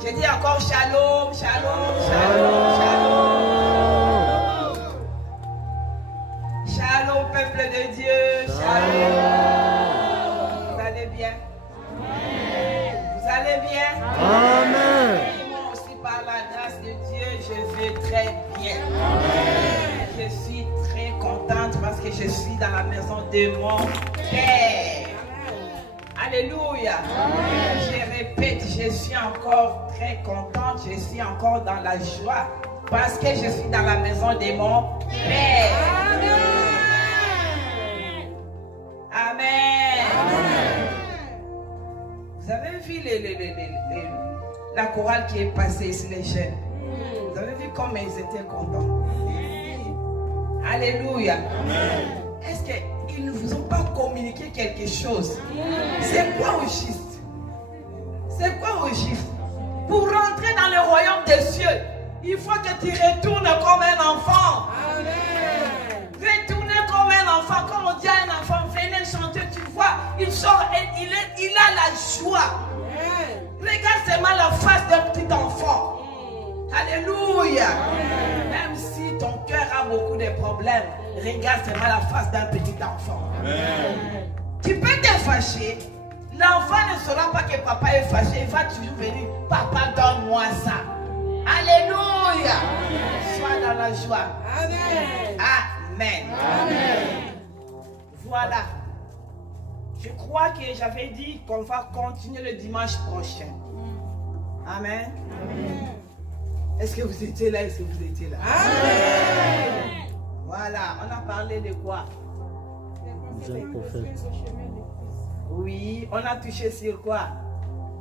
Je dis encore shalom, shalom, shalom, shalom. Shalom, peuple de Dieu, shalom. Vous allez bien? Vous allez bien? Amen. Moi aussi, par la grâce de Dieu, je vais très bien. Je suis très contente parce que je suis dans la maison de mon Père. Alléluia. Je répète, je suis encore très contente, je suis encore dans la joie parce que je suis dans la maison de mon Père. Amen. Vous avez vu la chorale qui est passée ici, les jeunes? Vous avez vu comme ils étaient contents? Alléluia. Est-ce qu'ils ne vous ont pas communiqué quelque chose? C'est quoi au juste? C'est quoi au juste? Pour rentrer dans le royaume des cieux, il faut que tu retournes comme un enfant. Retourner comme un enfant. Quand on dit à un enfant, venez chanter, tu vois, il sort et il a la joie. Regarde seulement la face d'un petit enfant. Alléluia. Même si ton cœur a beaucoup de problèmes, regarde seulement la face d'un petit enfant. Tu peux te fâcher. L'enfant ne saura pas que papa est fâché. Il va toujours venir. Papa, donne-moi ça. Alléluia. Sois dans la joie. Amen. Amen. Voilà. Je crois que j'avais dit qu'on va continuer le dimanche prochain. Amen. Est-ce que vous étiez là? Est-ce que vous étiez là? Amen. Voilà. On a parlé de quoi? Jeune prophète. Oui. On a touché sur quoi?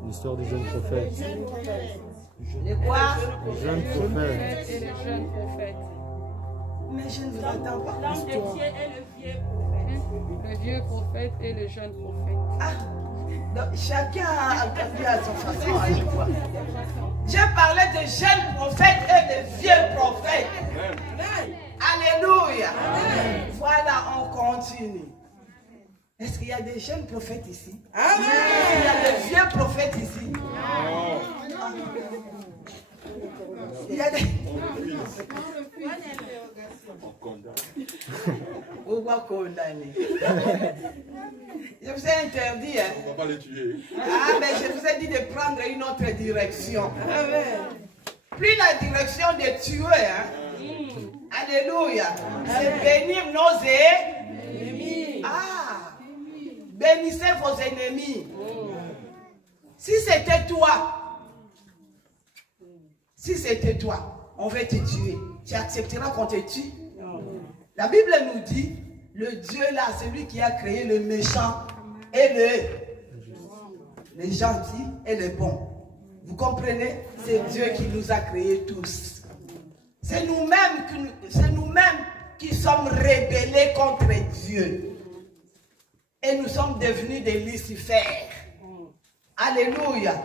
L'histoire du jeune prophète. De quoi? Le jeune prophète. Et le jeune prophète. Mais je ne vous entends pas. L'homme de Dieu et le vieux prophète. Le vieux prophète et le jeune prophète. Ah, donc chacun a entendu à son façon. Hein, je vois. Je parlais de jeunes prophètes et de vieux prophètes. Alléluia. Voilà, on continue. Est-ce qu'il y a des jeunes prophètes ici? Amen. Est-ce qu'il y a des vieux prophètes ici? Non. Il y a des... On va condamner. Je vous ai interdit. Hein? On ne va pas les tuer. Ah, mais je vous ai dit de prendre une autre direction. Amen. Plus la direction de tuer. Hein? Alléluia. C'est bénir nos ennemis. Ah. Bénissez vos ennemis. Si c'était toi, on va te tuer. Tu accepteras qu'on te tue? La Bible nous dit, le Dieu là, celui qui a créé le méchant et le gentil et le bon. Vous comprenez? C'est Dieu qui nous a créés tous. C'est nous-mêmes qui sommes rebellés contre Dieu. Et nous sommes devenus des Lucifer. Alléluia.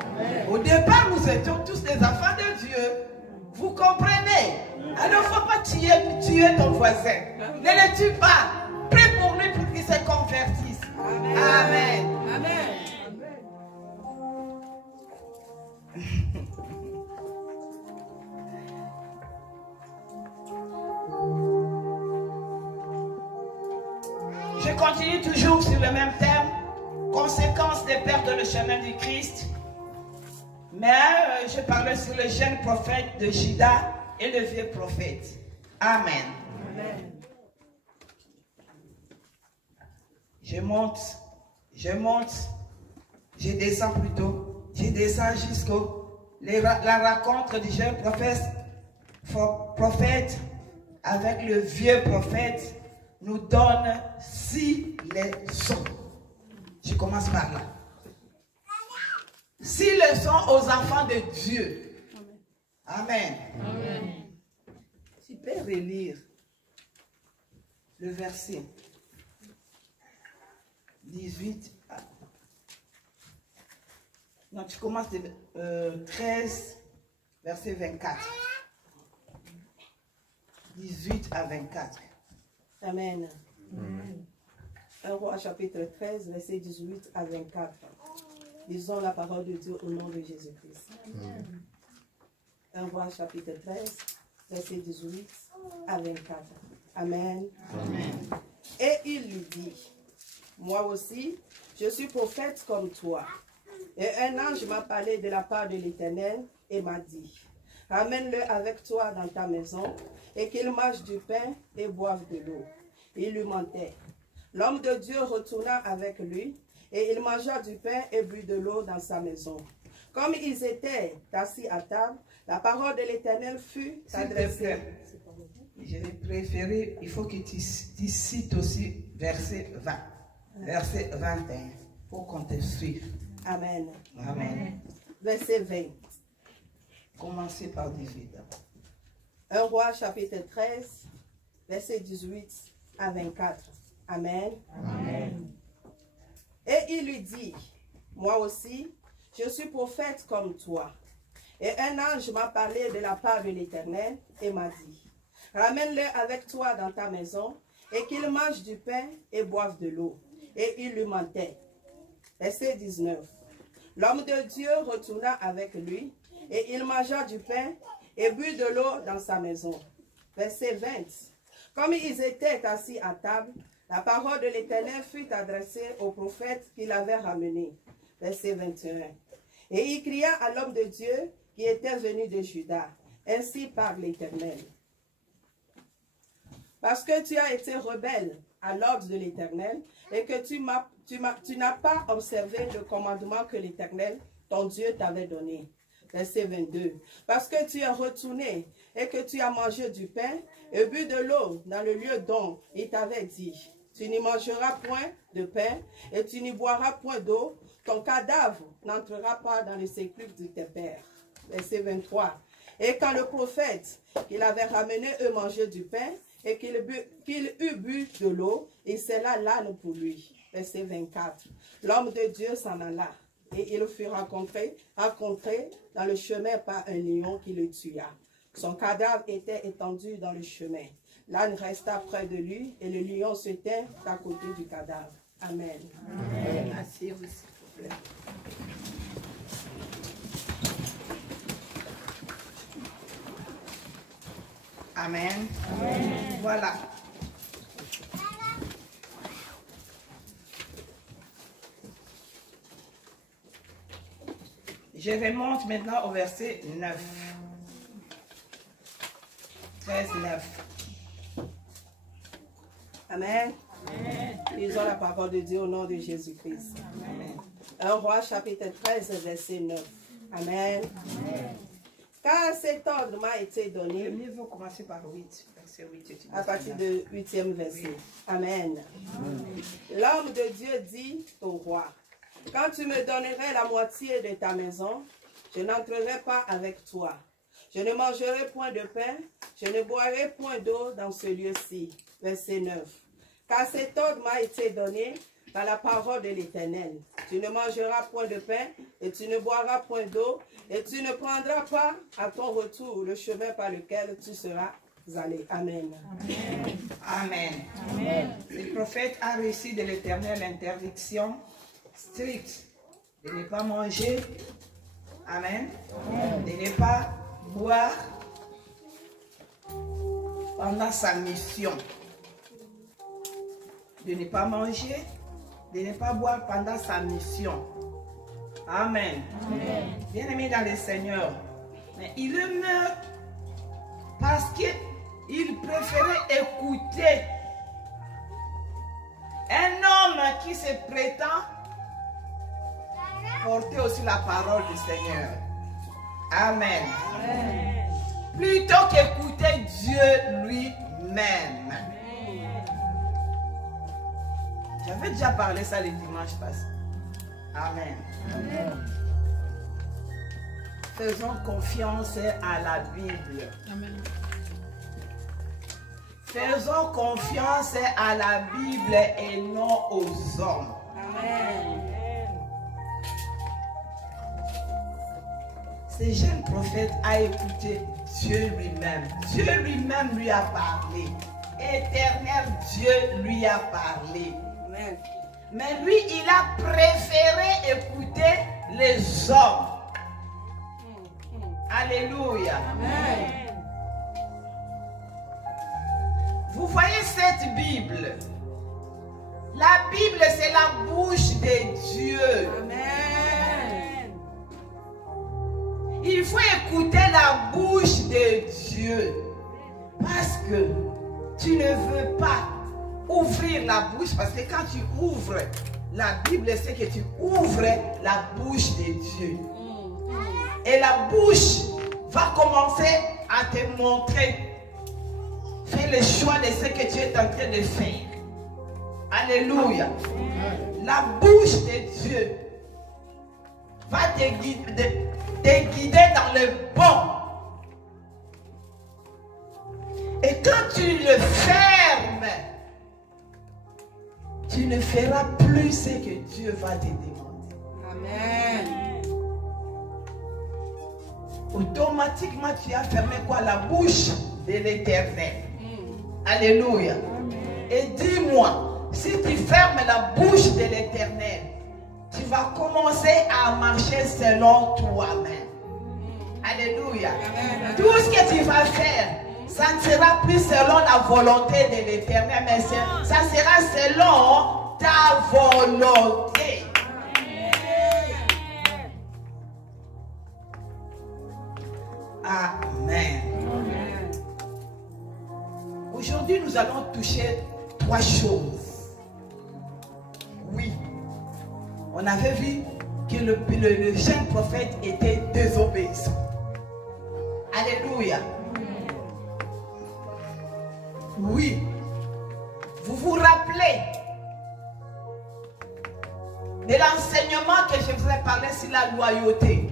Au départ, nous étions tous des enfants de Dieu. Vous comprenez? Alors, il ne faut pas tuer ton voisin. Ne le tue pas. Prie pour lui pour qu'il se convertisse. Amen. Amen. Je continue toujours sur le même thème. Conséquences de perdre le chemin du Christ. Mais je parlais sur le jeune prophète de Juda et le vieux prophète. Amen. Amen. Je monte, je descends plutôt, je descends jusqu'au la rencontre du jeune prophète avec le vieux prophète nous donne 6 leçons. Je commence par là. 6 leçons aux enfants de Dieu. Amen. Amen. Tu peux relire le verset 18. Non, tu commences de 13, verset 24. 18 à 24. Amen. 1 Roi chapitre 13, verset 18 à 24. Lisons la parole de Dieu au nom de Jésus-Christ. 1 Roi chapitre 13, verset 18 à 24. Amen. Amen. Et il lui dit, moi aussi, je suis prophète comme toi. Et un ange m'a parlé de la part de l'Éternel et m'a dit, ramène-le avec toi dans ta maison et qu'il mange du pain et boive de l'eau. Il lui mentait. L'homme de Dieu retourna avec lui et il mangea du pain et but de l'eau dans sa maison. Comme ils étaient assis à table, la parole de l'Éternel fut adressée. Je vais préférer, il faut que tu cites aussi verset 20, verset 21, pour qu'on te suive. Amen. Amen. Verset 20. Commencez par 18. 1 Roi chapitre 13, verset 18 à 24. Amen. Amen. Et il lui dit, moi aussi, je suis prophète comme toi. Et un ange m'a parlé de la part de l'Éternel et m'a dit, ramène-le avec toi dans ta maison et qu'il mange du pain et boive de l'eau. Et il lui mentait. Verset 19. L'homme de Dieu retourna avec lui et il mangea du pain et but de l'eau dans sa maison. Verset 20. Comme ils étaient assis à table, la parole de l'Éternel fut adressée au prophète qu'il avait ramené. Verset 21. Et il cria à l'homme de Dieu qui était venu de Juda. Ainsi parle l'Éternel. Parce que tu as été rebelle à l'ordre de l'Éternel et que tu n'as pas observé le commandement que l'Éternel, ton Dieu, t'avait donné. Verset 22. Parce que tu es retourné et que tu as mangé du pain et bu de l'eau dans le lieu dont il t'avait dit. Tu n'y mangeras point de pain et tu n'y boiras point d'eau. Ton cadavre n'entrera pas dans les sépulcres de tes pères. Verset 23. Et quand le prophète qu'il avait ramené eux manger du pain et qu'il eut bu de l'eau, il scella l'âne pour lui. Verset 24. L'homme de Dieu s'en alla et il fut rencontré dans le chemin par un lion qui le tua. Son cadavre était étendu dans le chemin. L'âne resta près de lui et le lion se tint à côté du cadavre. Amen. Amen. Asseyez-vous, s'il vous plaît. Amen. Amen. Voilà. Je remonte maintenant au verset 9. 13, 9. Amen. Amen. Lisons la parole de Dieu au nom de Jésus-Christ. Amen. 1 Roi chapitre 13, verset 9. Amen. Amen. Car cet ordre m'a été donné. Le mieux vaut commencer par 8. Verset 8. À partir du 8e verset. Oui. Amen. L'homme de Dieu dit au roi, quand tu me donnerais la moitié de ta maison, je n'entrerai pas avec toi. Je ne mangerai point de pain, je ne boirai point d'eau dans ce lieu-ci. Verset 9. Car cet ordre m'a été donné par la parole de l'Éternel. Tu ne mangeras point de pain et tu ne boiras point d'eau et tu ne prendras pas à ton retour le chemin par lequel tu seras allé. Amen. Amen. Amen. Amen. Le prophète a reçu de l'Éternel l'interdiction stricte de ne pas manger. Amen. Amen. De ne pas boire pendant sa mission. De ne pas manger, de ne pas boire pendant sa mission. Amen. Amen. Bien-aimé dans le Seigneur, mais il est mort parce qu'il préférait écouter un homme qui se prétend porter aussi la parole du Seigneur. Amen. Amen. Plutôt qu'écouter Dieu lui-même. J'avais déjà parlé ça le dimanche passé. Amen. Amen. Faisons confiance à la Bible. Amen. Faisons confiance à la Bible et non aux hommes. Amen. Ce jeune prophète a écouté Dieu lui-même. Dieu lui-même lui a parlé. Éternel Dieu lui a parlé. Amen. Mais lui, il a préféré écouter des hommes. Alléluia. Amen. Vous voyez cette Bible? La Bible, c'est la bouche de Dieu. Amen. Il faut écouter la bouche de Dieu. Parce que tu ne veux pas ouvrir la bouche. Parce que quand tu ouvres la Bible, c'est que tu ouvres la bouche de Dieu. Et la bouche va commencer à te montrer. Fais le choix de ce que tu es en train de faire. Alléluia. La bouche de Dieu va te guider dans le bon. Et quand tu le fermes, tu ne feras plus ce que Dieu va te demander. Amen. Automatiquement, tu as fermé quoi? La bouche de l'Éternel. Alléluia. Et dis-moi, si tu fermes la bouche de l'Éternel, tu vas commencer à marcher selon toi-même. Alléluia. Tout ce que tu vas faire, ça ne sera plus selon la volonté de l'Éternel, mais ça sera selon ta volonté. Amen. Aujourd'hui, nous allons toucher 3 choses. Oui, on avait vu que le jeune prophète était désobéissant. Alléluia. Oui, vous vous rappelez de l'enseignement que je vous ai parlé sur la loyauté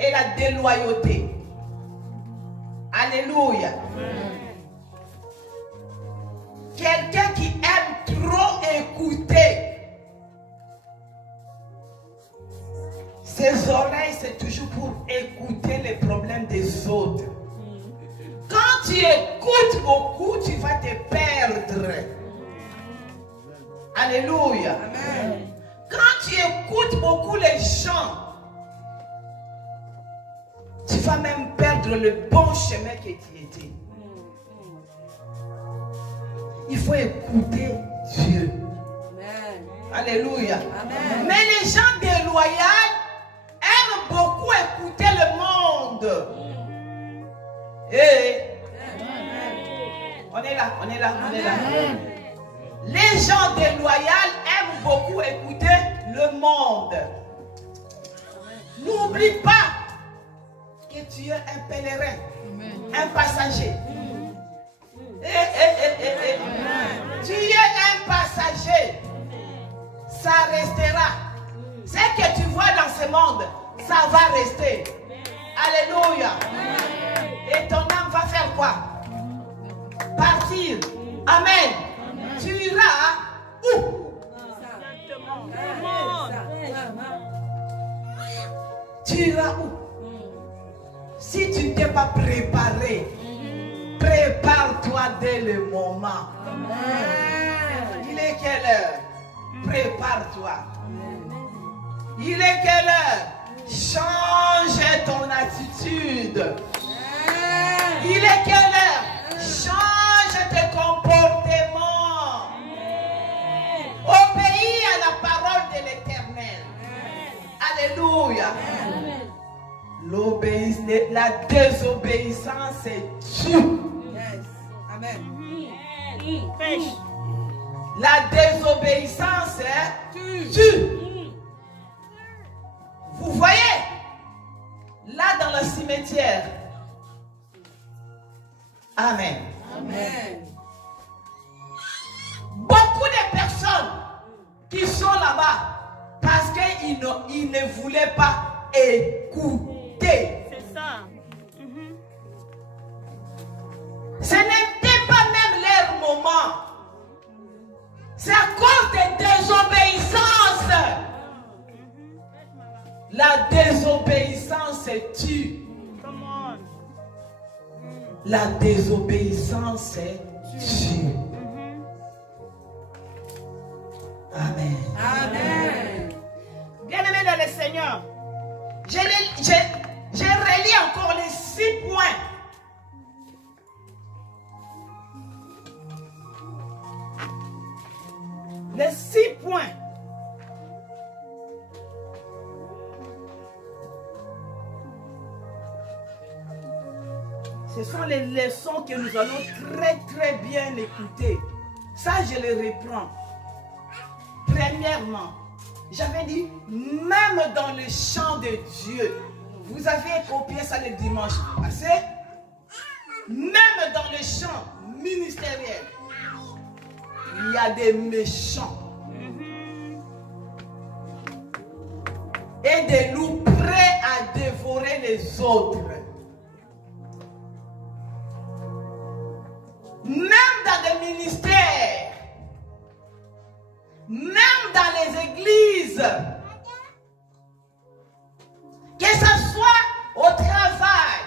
et la déloyauté. Alléluia. Quelqu'un qui aime trop écouter, ses oreilles, c'est toujours pour écouter les problèmes des autres. Quand tu écoutes beaucoup, tu vas te perdre. Alléluia. Amen. Quand tu écoutes beaucoup les gens, tu vas même perdre le bon chemin que tu étais. Il faut écouter Dieu. Amen. Alléluia. Amen. Mais les gens déloyaux aiment beaucoup écouter le monde. Et on est là, on est là, on est là. Les gens déloyaux aiment beaucoup écouter le monde. N'oublie pas que tu es un pèlerin, un passager. Tu es un passager. Ça restera. Ce que tu vois dans ce monde, ça va rester. Alléluia. Et ton âme va faire quoi? Partir. Amen. Tu iras où? Tu iras où? Si tu ne t'es pas préparé, prépare-toi dès le moment. Il est quelle heure? Prépare-toi. Il est quelle heure? Change ton attitude. Il est quelle heure? Change tes comportements. Obéis à la parole de l'Éternel. Alléluia. La désobéissance tue. Amen. La désobéissance tue. Vous voyez, là dans le cimetière. Amen. Amen. Beaucoup de personnes qui sont là-bas parce qu'ils ne voulaient pas écouter. C'est ça. Ce n'était pas même leur moment. C'est à cause de désobéissance. La désobéissance tue. La désobéissance tue. Amen. Amen. Bien-aimés dans le Seigneur, j'ai relis encore les 6 points. Les 6 points. Ce sont les leçons que nous allons très bien écouter. Ça, je les reprends. Premièrement, j'avais dit, même dans le champ de Dieu, vous avez copié ça le dimanche passé, même dans le champ ministériel, il y a des méchants et des loups prêts à dévorer les autres. Même dans des ministères, même dans les églises, que ce soit au travail,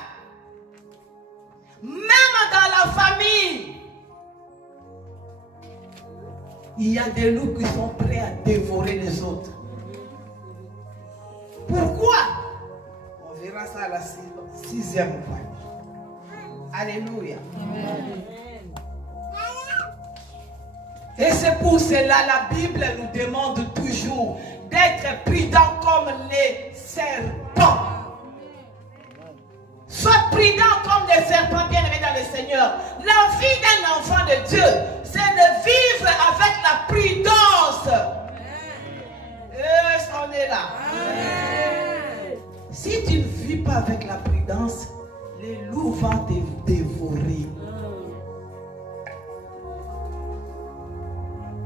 même dans la famille, il y a des loups qui sont prêts à dévorer les autres. Pourquoi? On verra ça à la 6e point. Alléluia. Amen. Et c'est pour cela la Bible nous demande toujours d'être prudent comme les serpents. Sois prudent comme les serpents, bien-aimés dans le Seigneur. La vie d'un enfant de Dieu, c'est de vivre avec la prudence. On est là. Amen. Si tu ne vis pas avec la prudence, les loups vont te dévorer.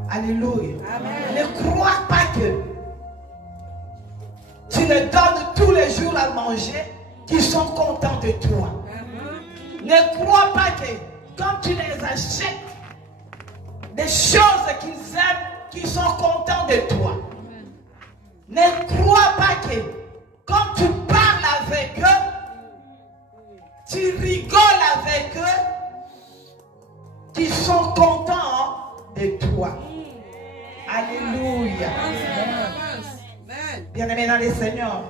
Alléluia. Amen. Ne crois pas que tu leur donnes tous les jours à manger, qu'ils sont contents de toi. Amen. Ne crois pas que quand tu les achètes des choses qu'ils aiment, qu'ils sont contents de toi. Amen. Ne crois pas que quand tu parles avec eux, tu rigoles avec eux, qu'ils sont contents de toi. Alléluia. Bien-aimés dans le Seigneur.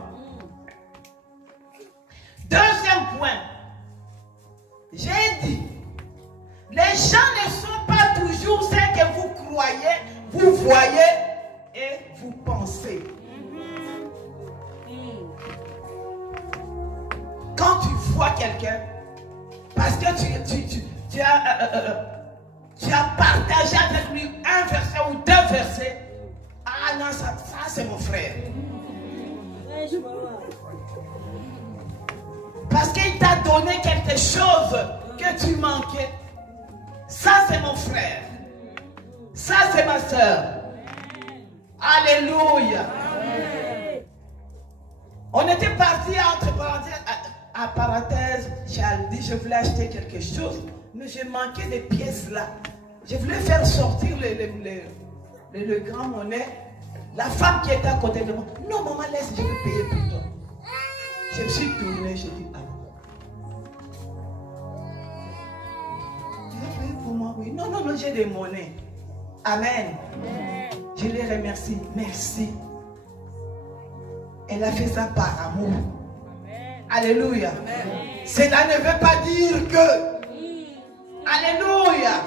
Deuxième point. J'ai dit, les gens ne sont pas toujours ce que vous croyez, vous voyez et vous pensez. Quand tu vois quelqu'un, parce que tu as partagé avec lui un verset ou 2 versets. Ah non, ça c'est mon frère. Parce qu'il t'a donné quelque chose que tu manquais. Ça c'est mon frère. Ça c'est ma soeur. Alléluia. On était parti entre parenthèses, à parenthèse, j'ai dit je voulais acheter quelque chose. Mais j'ai manqué des pièces là. Je voulais faire sortir le grand monnaie. La femme qui était à côté de moi. Non, maman, laisse, je vais payer pour toi. Je me suis tournée, j'ai dit, ah. Tu vas payer pour moi? Oui. Non, j'ai des monnaies. Amen. Amen. Je les remercie. Merci. Elle a fait ça par amour. Amen. Alléluia. Amen. Cela ne veut pas dire que. Alléluia.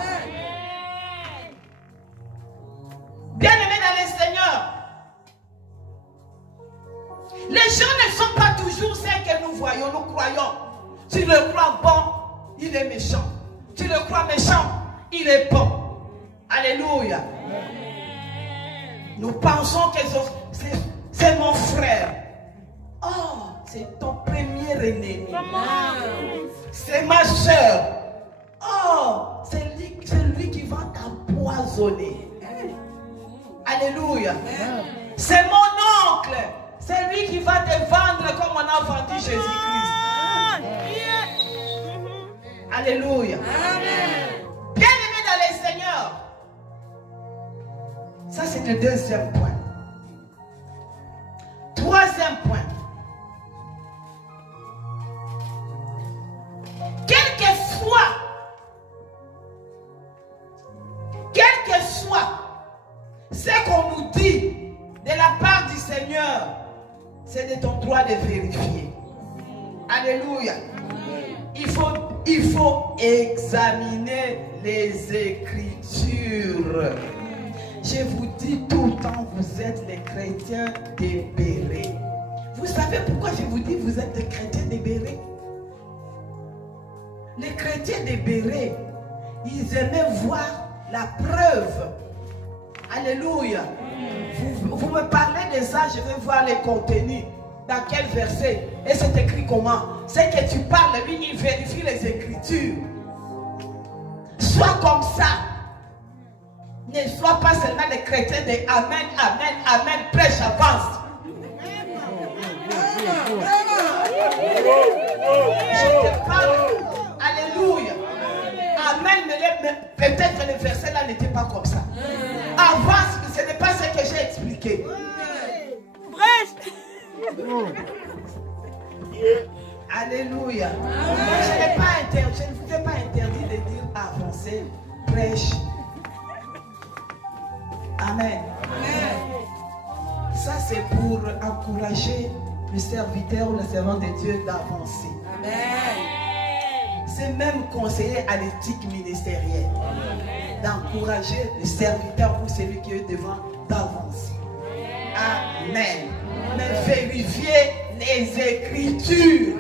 Bien-aimés dans le Seigneur, les gens ne sont pas toujours ceux que nous voyons, nous croyons. Tu le crois bon, il est méchant. Tu le crois méchant, il est bon. Alléluia. Nous pensons que c'est mon frère. Oh, c'est ton premier ennemi. C'est ma soeur. Oh, c'est lui qui va t'empoisonner. Alléluia. C'est mon oncle. C'est lui qui va te vendre comme on a vendu Jésus-Christ. Alléluia. Bien-aimés dans le Seigneur. Ça, c'est le deuxième point. Troisième point. Quel que soit ce qu'on nous dit de la part du Seigneur, c'est de ton droit de vérifier. Alléluia. Il faut examiner les Écritures. Je vous dis tout le temps, vous êtes les chrétiens des bérets. Vous savez pourquoi je vous dis vous êtes des chrétiens des bérets? Les chrétiens des bérets, ils aimaient voir la preuve. Alléluia. Vous me parlez de ça, je vais voir les contenus. Dans quel verset? Et c'est écrit comment? C'est que tu parles, lui, il vérifie les Écritures. Sois comme ça. Ne sois pas seulement les chrétiens de Amen, Amen, Amen, prêche, avance. Je te parle. Alléluia. Amen, mais peut-être le verset là n'était pas comme ça. Avance, mais ce n'est pas ce que j'ai expliqué. Alléluia. Je ne vous ai pas interdit de dire avancer, prêche. Amen. Ça c'est pour encourager le serviteur ou la servante de Dieu d'avancer. C'est même conseiller à l'éthique ministérielle d'encourager le serviteur ou celui qui est devant d'avancer. Amen. Mais vérifiez les Écritures.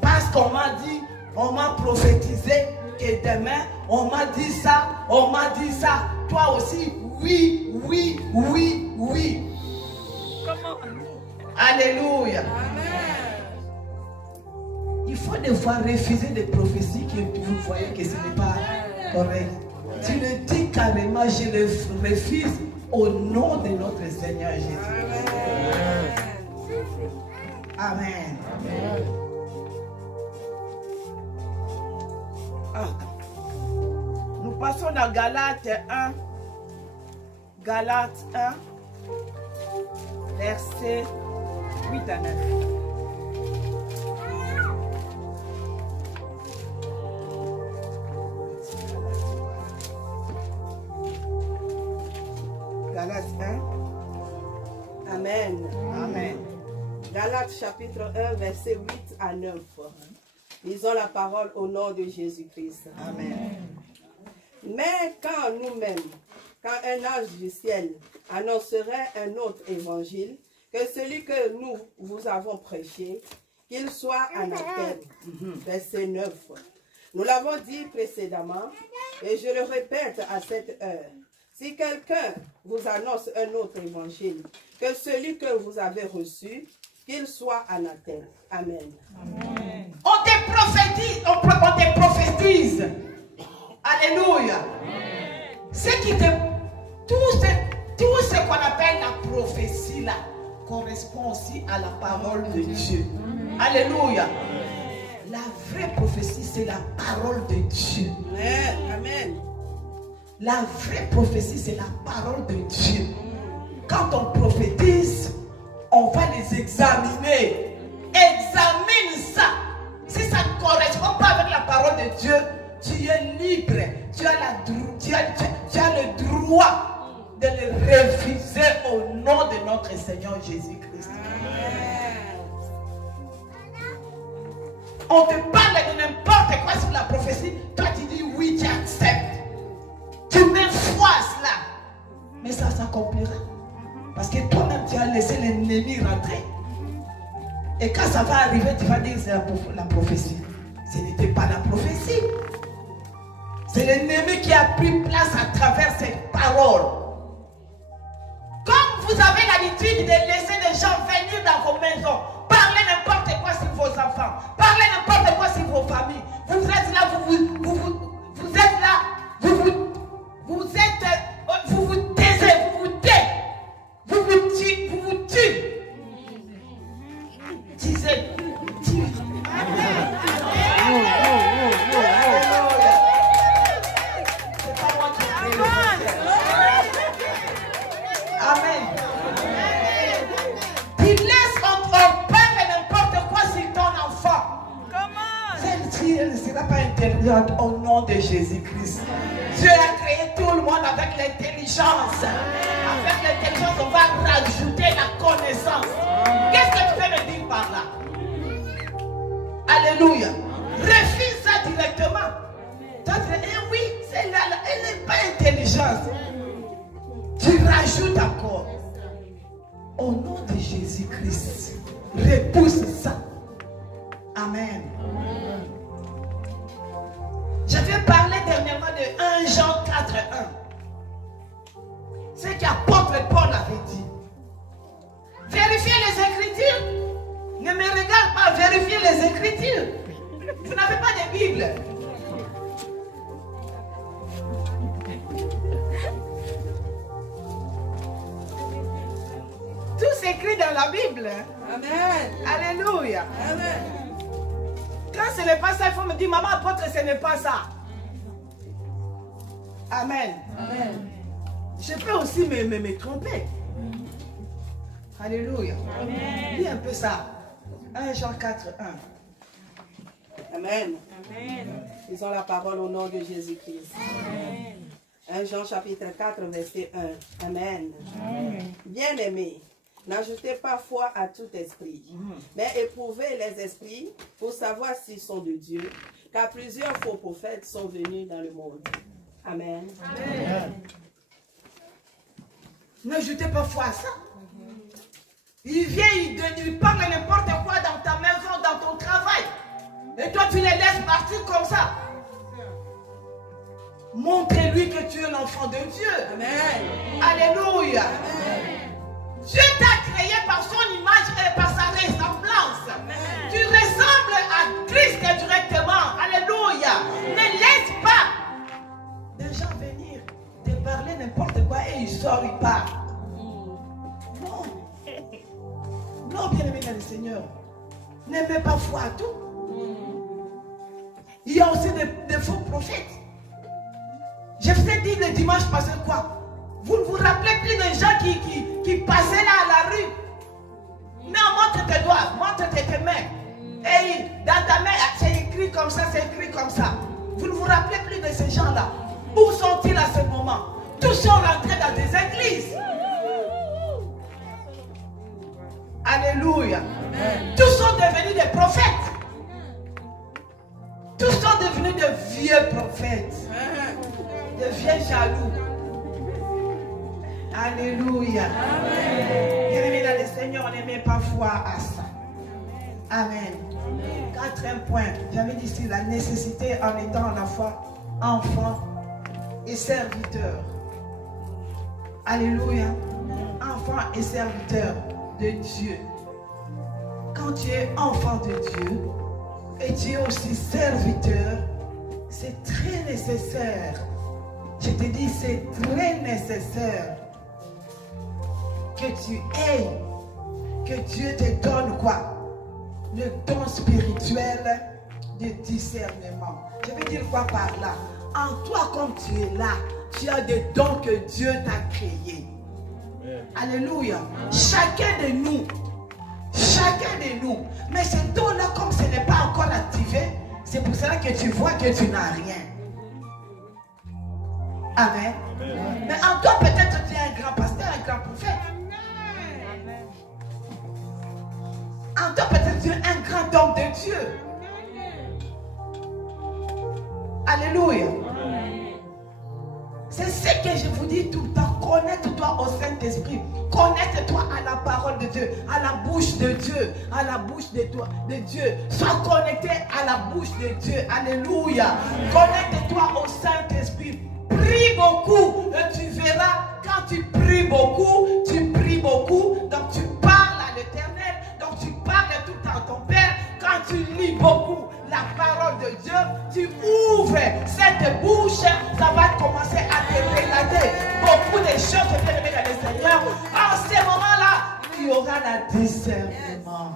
Parce qu'on m'a dit, on m'a prophétisé que demain, on m'a dit ça, on m'a dit ça. Toi aussi, oui, oui, oui, oui. Comment? Alléluia. Il faut des fois refuser des prophéties que vous voyez que ce n'est pas correct. Tu le dis carrément, je le refuse au nom de notre Seigneur Jésus. Amen. Nous passons dans Galates 1. Galates 1, versets 8 à 9. Galates 1. Amen. Amen. Galates chapitre 1, verset 8 à 9. Lisons la parole au nom de Jésus-Christ. Amen. Mais quand nous-mêmes, quand un ange du ciel annoncerait un autre évangile que celui que nous vous avons prêché, qu'il soit anathème. Verset 9. Nous l'avons dit précédemment, et je le répète à cette heure. Si quelqu'un vous annonce un autre évangile que celui que vous avez reçu, qu'il soit anathème. Amen. Amen. On te prophétise, on te prophétise. Alléluia. Tout ce qu'on appelle la prophétie là correspond aussi à la parole de Dieu. Alléluia. La vraie prophétie, c'est la parole de Dieu. Amen. La vraie prophétie, c'est la parole de Dieu. Quand on prophétise, on va les examiner. Examine ça. Si ça ne correspond pas avec la parole de Dieu, tu es libre. Tu as le droit de le refuser au nom de notre Seigneur Jésus-Christ. On te parle de n'importe quoi sur la prophétie. Toi, tu dis oui, tu acceptes. Tu mets foi à cela. Mais ça s'accomplira. Parce que toi-même, tu as laissé l'ennemi rentrer. Et quand ça va arriver, tu vas dire c'est la prophétie. Ce n'était pas la prophétie. C'est l'ennemi qui a pris place à travers cette parole. Comme vous avez l'habitude de laisser des gens venir dans vos maisons, parler n'importe quoi sur vos enfants, parler n'importe quoi sur vos familles. Vous êtes là, vous êtes là, vous taisez, vous vous tuez. Disez. Amen. Tu laisses on parle n'importe quoi sur ton enfant. Celle-ci ne sera pas interdite au nom de Jésus-Christ. Dieu a créé tout le monde avec l'intelligence. Avec l'intelligence, on va rajouter la connaissance. Au nom de Jésus-Christ, repousse ça. Amen. J'avais parlé dernièrement de 1 Jean 4:1. C'est qu'apôtre Paul avait dit. Vérifiez les Écritures. Ne me regarde pas, vérifiez les Écritures. Vous n'avez pas de Bible. Tout s'écrit dans la Bible. Amen. Alléluia. Amen. Quand ce n'est pas ça, il faut me dire, maman apôtre, ce n'est pas ça. Amen. Amen. Je peux aussi me tromper. Alléluia. Amen. Dis un peu ça. 1 Jean 4:1. Amen. Amen. Lisons la parole au nom de Jésus-Christ. Amen. 1 Jean chapitre 4, verset 1. Amen. Amen. Bien-aimés, n'ajoutez pas foi à tout esprit, mais éprouvez les esprits pour savoir s'ils sont de Dieu, car plusieurs faux prophètes sont venus dans le monde. Amen. Amen. N'ajoutez pas foi à ça. Il vient, il parle n'importe quoi dans ta maison, dans ton travail. Et toi, tu les laisses partir comme ça. Montre-lui que tu es l'enfant de Dieu. Amen. Alléluia. Amen. Dieu t'a créé par son image et par sa ressemblance. Amen. Tu ressembles à Christ directement. Alléluia. Ne laisse pas des gens venir te parler n'importe quoi et ils sortent, ils partent. Non. Non, bien-aimé dans le Seigneur. N'aimez pas foi à tout. Il y a aussi des faux prophètes. Je vous ai dit le dimanche passé quoi? Vous ne vous rappelez plus des gens qui passaient là à la rue? Non, montre tes doigts, montre tes mains. Et dans ta main, c'est écrit comme ça, c'est écrit comme ça. Vous ne vous rappelez plus de ces gens-là? Où sont-ils à ce moment? Tous sont rentrés dans des églises. Alléluia. Amen. Tous sont devenus des prophètes. Tous sont devenus de vieux prophètes. De vieux jaloux. Alléluia. Bien-aimés dans le Seigneur, on ne met pas foi à ça. Amen. Quatrième point, j'avais dit ici la nécessité en étant à la fois enfant et serviteur. Alléluia. Enfant et serviteur de Dieu. Quand tu es enfant de Dieu et tu es aussi serviteur, c'est très nécessaire. Je te dis, c'est très nécessaire que tu aies, que Dieu te donne quoi? Le don spirituel de discernement. Je veux dire quoi par là? En toi, comme tu es là, tu as des dons que Dieu t'a créés. Alléluia. Chacun de nous. Mais ce don-là, comme ce n'est pas encore activé, c'est pour cela que tu vois que tu n'as rien. Amen. Amen. Mais en toi, peut-être tu es un grand pasteur, un grand prophète. Amen. En toi, peut-être tu es un grand homme de Dieu. Alléluia. C'est ce que je vous dis tout le temps. Connecte-toi au Saint-Esprit. Connecte-toi à la parole de Dieu, à la bouche de Dieu, à la bouche de Dieu. Sois connecté à la bouche de Dieu. Alléluia. Connecte-toi au Saint-Esprit. Prie beaucoup. Et tu verras, quand tu pries beaucoup, donc tu parles à l'Éternel, donc tu parles tout le temps à ton Père. Quand tu lis beaucoup la parole de Dieu, tu ouvres cette bouche, ça va commencer à te relater beaucoup de choses bien aimées dans le Seigneur. En ce moment-là, il y aura le discernement.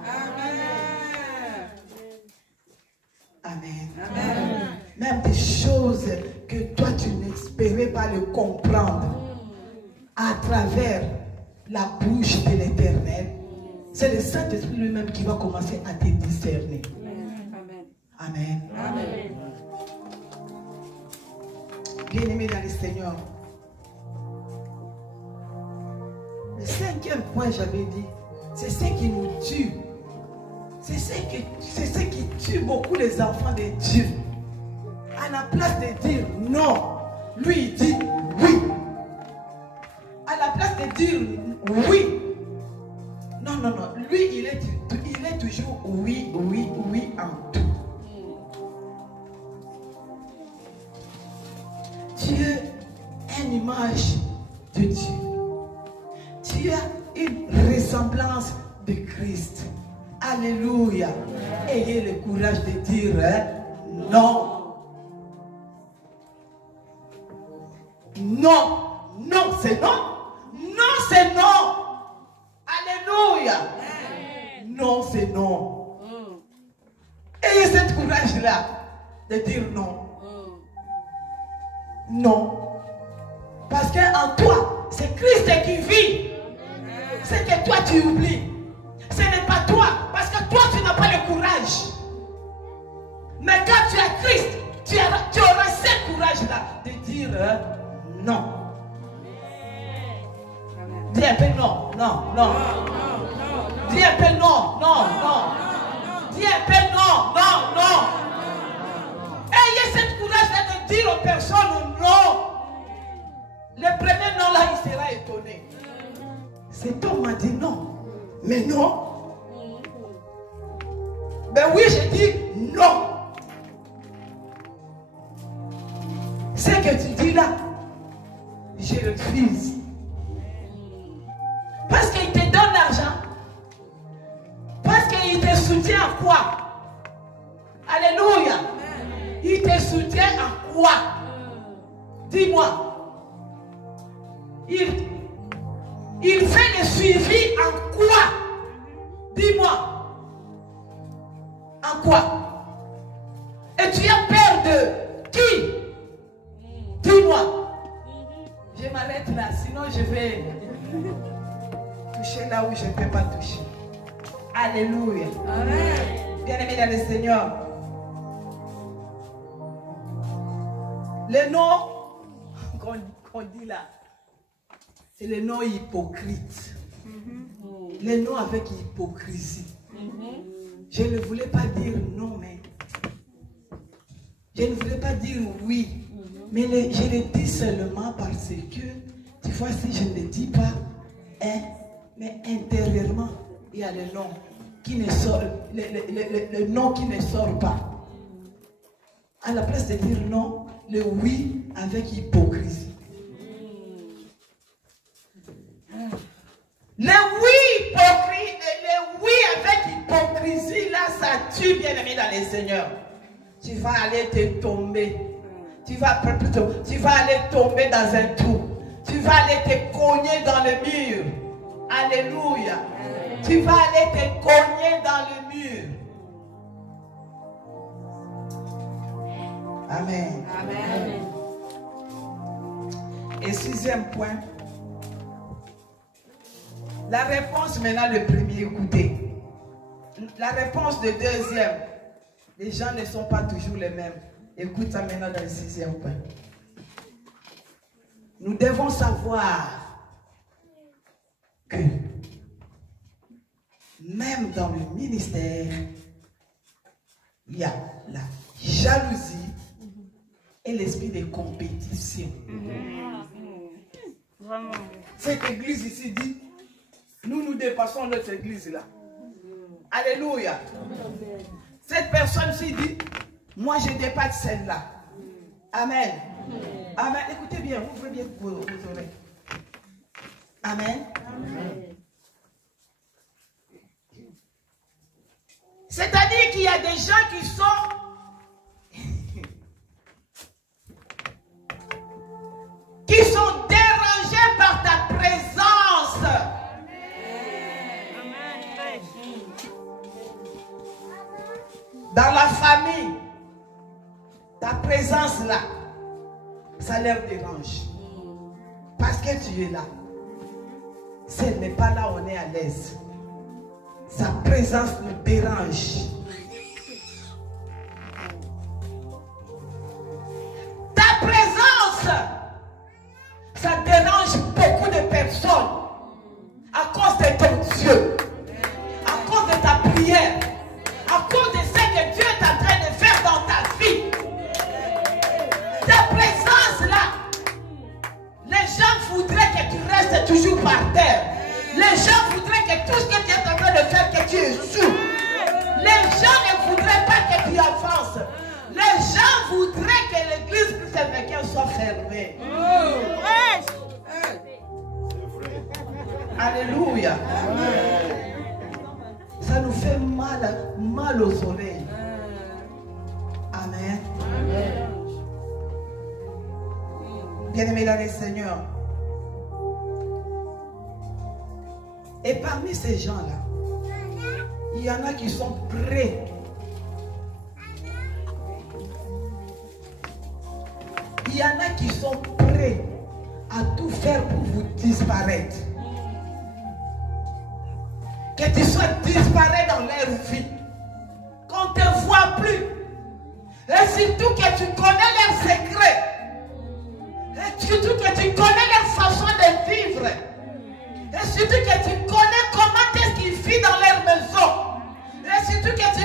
Amen. Amen. Même des choses que toi tu n'espérais pas le comprendre à travers la bouche de l'Éternel, c'est le Saint-Esprit lui-même qui va commencer à te discerner. Amen. Amen. Bien-aimés dans le Seigneur, le cinquième point, j'avais dit, c'est ce qui nous tue. C'est ce qui tue beaucoup les enfants de Dieu. À la place de dire non, lui il dit oui. À la place de dire oui, non, non. Lui, il est toujours oui, oui, oui en tout. Dieu est une image de Dieu. Tu as une ressemblance de Christ. Alléluia. Ayez le courage de dire non. Non. Non, c'est non. Non, c'est non. Alléluia. Non, c'est non. Ayez ce courage-là de dire non. Non. Parce qu'en toi, c'est Christ qui vit. C'est que toi tu oublies. Ce n'est pas toi. Parce que toi tu n'as pas le courage. Mais quand tu as Christ, tu auras ce courage-là de dire non. Dis un peu non, non, non. Dis un peu non, non, non. Dis un peu non, non, non. Ayez ce courage-là de dire aux personnes non. Le premier non là, il sera étonné. Cet homme m'a dit non. Mais non. Ben oui, j'ai dit non. Ce que tu dis là, je refuse. Parce qu'il te donne l'argent. Parce qu'il te soutient à quoi? Alléluia. Il te soutient à quoi? Dis-moi. Il fait le suivi en quoi? Dis-moi. En quoi? Et tu as peur de qui? Dis-moi. Je m'arrête là, sinon je vais toucher là où je ne peux pas toucher. Alléluia. Amen. Bien-aimé dans le Seigneur. Le nom qu'on dit là, c'est le nom hypocrite. Le nom avec hypocrisie. Je ne voulais pas dire non, mais je ne voulais pas dire oui. Mais je le dis seulement parce que, tu vois, si je ne le dis pas, hein, mais intérieurement, il y a le nom qui ne sort, le nom qui ne sort pas. À la place de dire non, le oui avec hypocrisie. Le oui hypocrite, le oui avec hypocrisie, là, ça tue, bien aimé dans les seigneurs. Tu vas aller te tomber. Tu vas aller tomber dans un trou. Tu vas aller te cogner dans le mur. Alléluia. Tu vas aller te cogner dans le mur. Amen. Amen. Et sixième point. La réponse maintenant, le premier, écoutez. La réponse de deuxième. Les gens ne sont pas toujours les mêmes. Écoute ça maintenant dans le sixième point. Nous devons savoir que même dans le ministère, il y a la jalousie et l'esprit de compétition. Cette église ici dit, nous dépassons notre église là. Alléluia. Cette personne-ci dit, moi je dépasse celle-là. Amen. Amen. Écoutez bien, ouvrez bien vos oreilles. Amen. Amen. C'est-à-dire qu'il y a des gens qui sont dérangés par ta présence. Dans la famille, ta présence là, ça leur dérange. Parce que tu es là. Si elle n'est pas là, on est à l'aise. Sa présence nous dérange. Ta présence, ça dérange beaucoup de personnes à cause de ton Dieu, à cause de ta prière, à cause de ce que Dieu est en train de faire dans ta vie. Ta présence là, les gens voudraient que tu restes toujours par terre. Les gens voudraient que tout ce que tu es en train mais qu'elle soit fermée. Alléluia. Ça nous fait mal aux oreilles. Amen. Bien-aimés dans le Seigneur. Et parmi ces gens-là, il y en a qui sont prêts. Il y en a qui sont prêts à tout faire pour vous disparaître. Que tu sois disparu dans leur vie. Qu'on ne te voit plus. Et surtout que tu connais leurs secrets. Et surtout que tu connais leur façon de vivre. Et surtout que tu connais comment est-ce qu'ils vivent dans leur maison. Et surtout que tu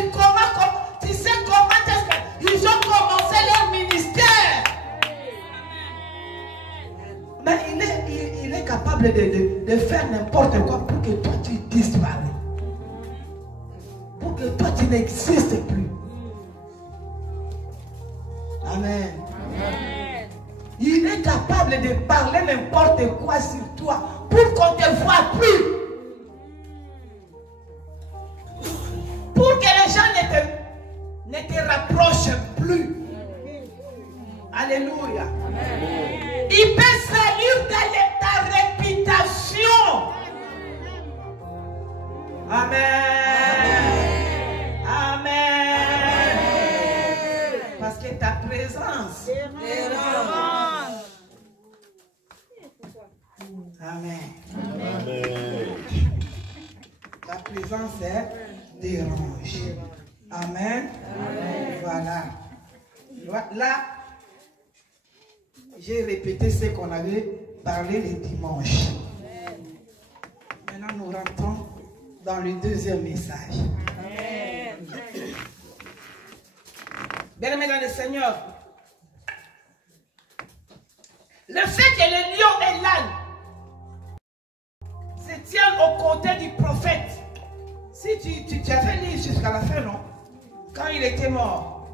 sais comment est-ce qu'ils ont commencé leur ministère. Mais il est capable de faire n'importe quoi pour que toi tu disparais. Pour que toi tu n'existes plus. Amen. Amen. Il est capable de parler n'importe quoi sur toi pour qu'on ne te voit plus. Pour que les gens ne te rapprochent plus. Alléluia. Amen. Il peut salir ta réputation. Amen. Amen. Parce que ta présence. Amen. Amen. La présence dérange. Amen. Amen. Voilà. Là, j'ai répété ce qu'on avait parlé le dimanche. Maintenant, nous rentrons dans le deuxième message. Bien-aimés dans le Seigneur, le fait que le lion et l'âne se tiennent aux côtés du prophète, si tu avais lu jusqu'à la fin, non? Quand il était mort,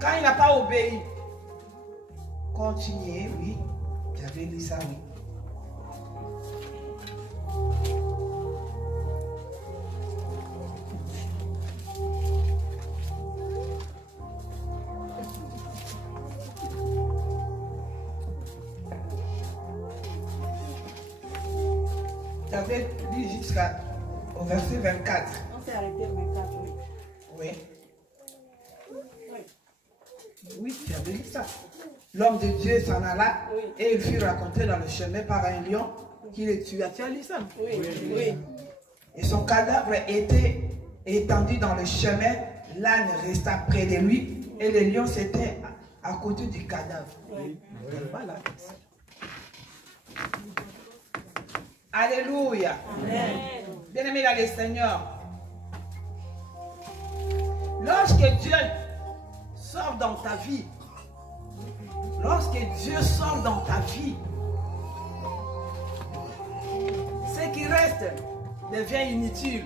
quand il n'a pas obéi, continuez, oui, j'avais lu ça, oui. J'avais lu jusqu'au verset 24. On s'est arrêté au 24, oui. Oui. Oui, tu avais lu ça. L'homme de Dieu s'en alla et il fut raconté dans le chemin par un lion qui le tua. Tu as lu ça? Oui, oui. Et son cadavre était étendu dans le chemin. L'âne resta près de lui et le lion s'était à côté du cadavre. Oui. Voilà. Alléluia. Bien-aimé dans le Seigneur, lorsque Dieu sort dans ta vie, ce qui reste devient inutile.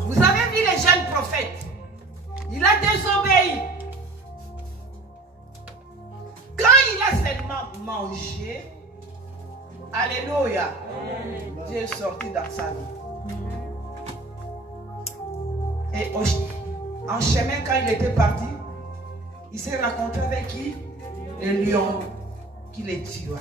Vous avez vu les jeunes prophètes, il a désobéi. Quand il a seulement mangé, alléluia, Dieu est sorti dans sa vie. Et en chemin, quand il était parti, il s'est rencontré avec qui? Le lion qui les tua.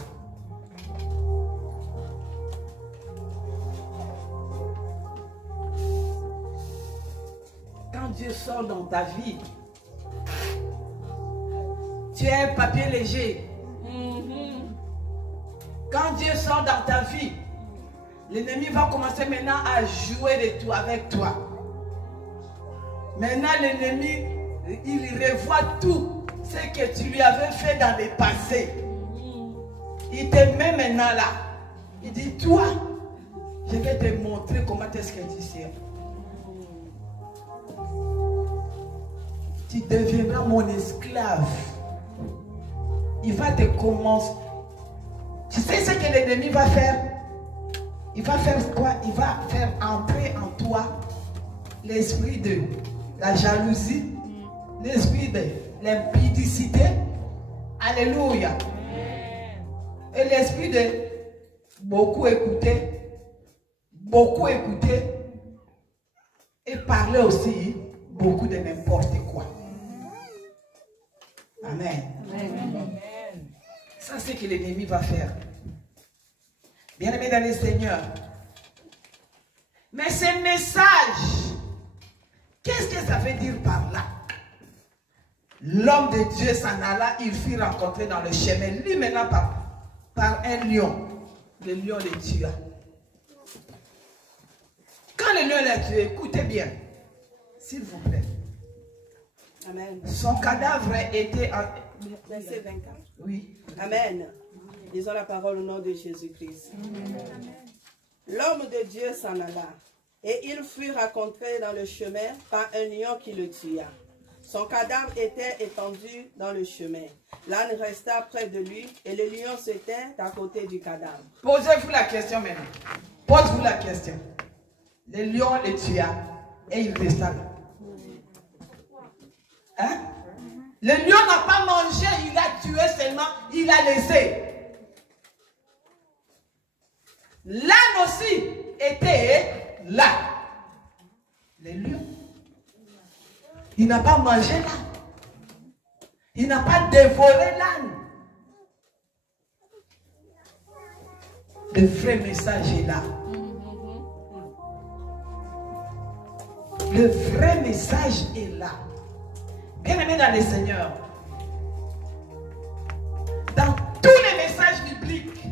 Quand Dieu sort dans ta vie, tu es un papier léger. Quand Dieu sort dans ta vie, l'ennemi va commencer maintenant à jouer de tout avec toi. Maintenant, l'ennemi, il revoit tout ce que tu lui avais fait dans le passé. Il te met maintenant là. Il dit, toi, je vais te montrer comment est-ce que tu sais. Tu deviendras mon esclave. Il va te commencer. Tu sais ce que l'ennemi va faire? Il va faire quoi? Il va faire entrer en toi l'esprit de la jalousie, l'esprit de l'impudicité. Alléluia. Et l'esprit de beaucoup écouter et parler aussi beaucoup de n'importe quoi. Amen. Ça, c'est ce que l'ennemi va faire. Bien-aimés dans le Seigneur. Mais ces messages, qu'est-ce que ça veut dire par là? L'homme de Dieu s'en alla, il fut rencontré dans le chemin. Lui maintenant par un lion. Le lion le tua. Quand le lion l'a tué, écoutez bien. S'il vous plaît. Amen. Son cadavre était en... Verset 24. Oui. Amen. Disons la parole au nom de Jésus-Christ. L'homme de Dieu s'en alla, et il fut rencontré dans le chemin par un lion qui le tua. Son cadavre était étendu dans le chemin. L'âne resta près de lui, et le lion se tint à côté du cadavre. Posez-vous la question maintenant. Posez-vous la question. Le lion le tua, et il resta là. Hein? Le lion n'a pas mangé, il a tué seulement, il a laissé. L'âne aussi était là. Le lion. Il n'a pas mangé l'âne. Il n'a pas dévoré l'âne. Le vrai message est là. Le vrai message est là. Bien-aimés dans le Seigneur, dans tous les messages bibliques,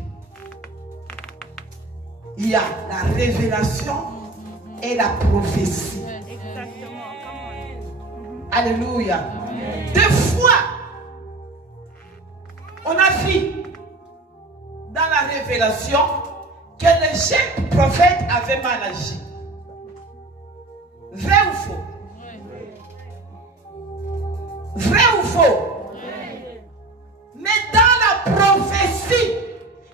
il y a la révélation et la prophétie. Alléluia. Des fois, on a vu dans la révélation que le jeune prophète avait mal agi. Vrai ou faux? Vrai ou faux? Mais dans la prophétie,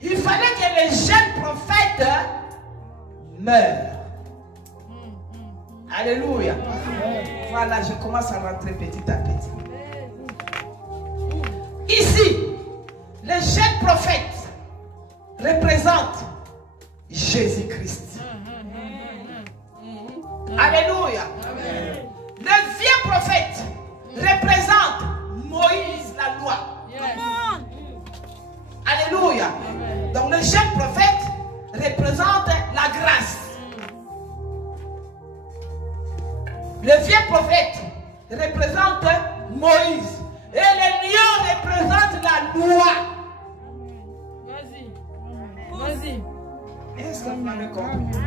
il fallait que les jeunes prophètes meurent. Alléluia. Voilà, je commence à rentrer petit à petit. Ici, les jeunes prophètes représentent Jésus-Christ. Alléluia. Le vieux prophète représente Moïse, la loi. Alléluia. Donc le jeune prophète représente la grâce. Le vieux prophète représente Moïse. Et le lion représente la loi. Vas-y. Est-ce que vous m'avez compris?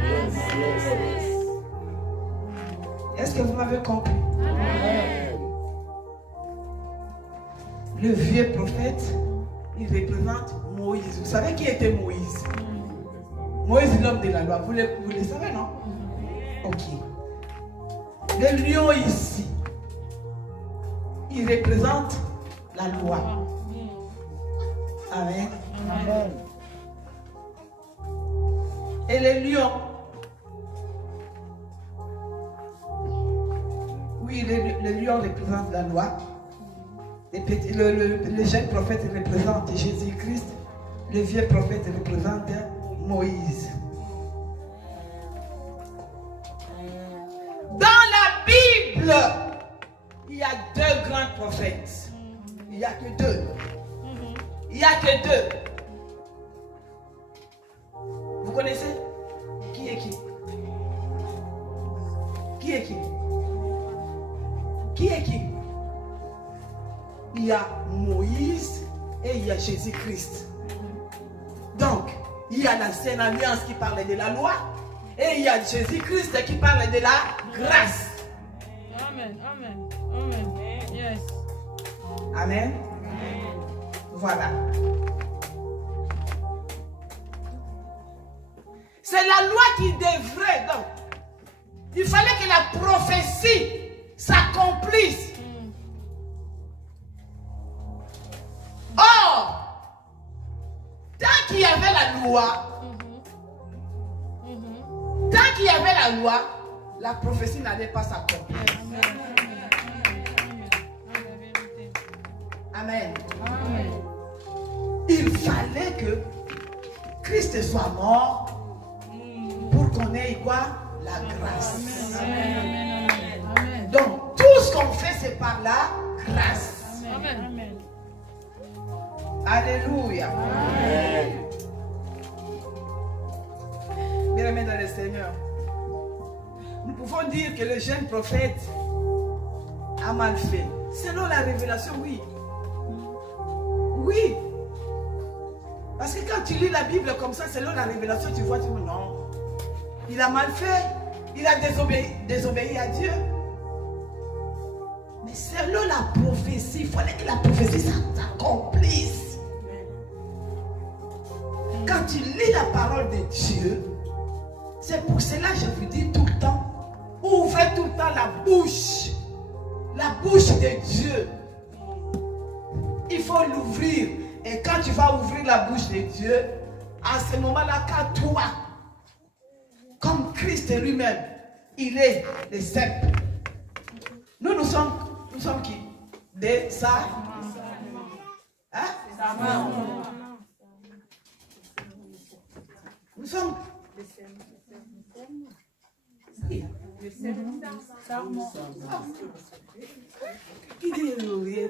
Est-ce que vous m'avez compris? Le vieux prophète, il représente Moïse. Vous savez qui était Moïse? Moïse, l'homme de la loi. Vous le savez, non? Ok. Le lion ici, il représente la loi. Amen. Amen. Et le lion, oui, le lion représente la loi. Le jeune prophète représente Jésus-Christ. Le vieux prophète représente Moïse. Dans la Bible, il y a deux grands prophètes. Il n'y a que deux. Il n'y a que deux. Vous connaissez? Qui est qui? Qui est qui? Qui est qui? Il y a Moïse et il y a Jésus-Christ. Donc, il y a l'ancienne alliance qui parle de la loi et il y a Jésus-Christ qui parle de la grâce. Amen. Amen. Amen. Yes. Amen. Voilà. C'est la loi qui devrait, donc. Il fallait que la prophétie s'accomplisse. Or, tant qu'il y avait la loi, tant qu'il y avait la la prophétie n'allait pas s'accomplir. Amen. Il fallait que Christ soit mort pour qu'on ait quoi? La grâce. Donc, tout ce qu'on fait, c'est par la grâce. Alléluia. Bien-aimés dans le Seigneur, nous pouvons dire que le jeune prophète a mal fait. Selon la révélation, oui. Oui. Parce que quand tu lis la Bible comme ça, selon la révélation, tu vois, tu dis non. Il a mal fait. Il a désobéi à Dieu. Mais selon la prophétie, il fallait que la prophétie s'accomplisse. Quand tu lis la parole de Dieu, c'est pour cela que je vous dis tout le temps, ouvrez tout le temps la bouche de Dieu. Il faut l'ouvrir. Et quand tu vas ouvrir la bouche de Dieu, à ce moment-là, quand toi, comme Christ lui-même, il est le cep. Nous sommes qui? Des sarments. Hein? Nous sommes qui dit oui,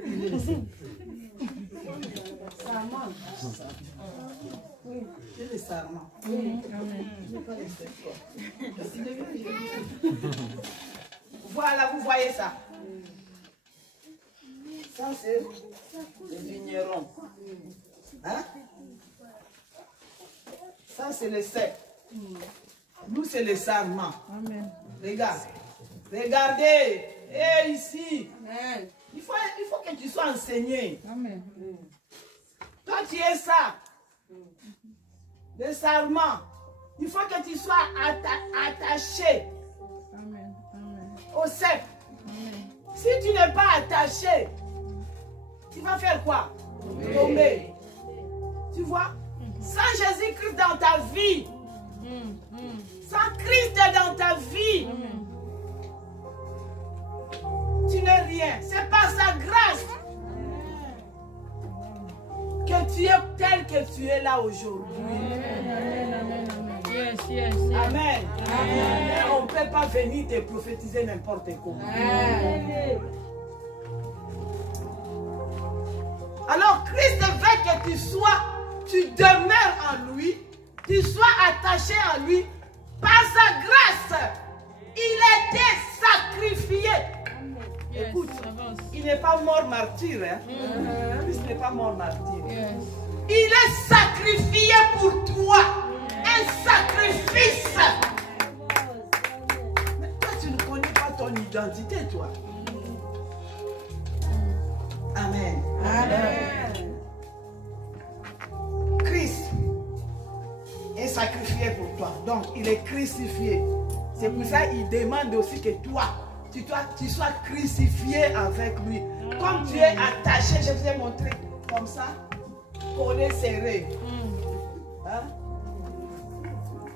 c'est les sarments. Voilà, vous voyez ça. Ça, c'est les vignerons. Hein? Ça, c'est le cep. Nous, c'est les sarments. Regarde. Regardez. Et ici. Il faut que tu sois enseigné. Toi, tu es ça. Les sarments. Il faut que tu sois attaché au cep. Si tu n'es pas attaché, tu vas faire quoi? Tomber. Tu vois? Sans Jésus-Christ dans ta vie, sans Christ dans ta vie, tu n'es rien. C'est par sa grâce que tu es tel que tu es là aujourd'hui. Amen. Et on ne peut pas venir te prophétiser n'importe comment. Alors Christ veut que tu demeures en lui, tu sois attaché à lui. Par sa grâce, il a été sacrifié. Écoute, il n'est pas mort martyr. Hein? Christ n'est pas mort martyr. Il est sacrifié pour toi. Un sacrifice. Mais toi, tu ne connais pas ton identité, toi. Amen. Christ est sacrifié pour toi. Donc, il est crucifié. C'est pour ça qu'il demande aussi que toi, tu sois crucifié avec lui. Comme tu es attaché, je vous ai montré comme ça, collé serré. Hein?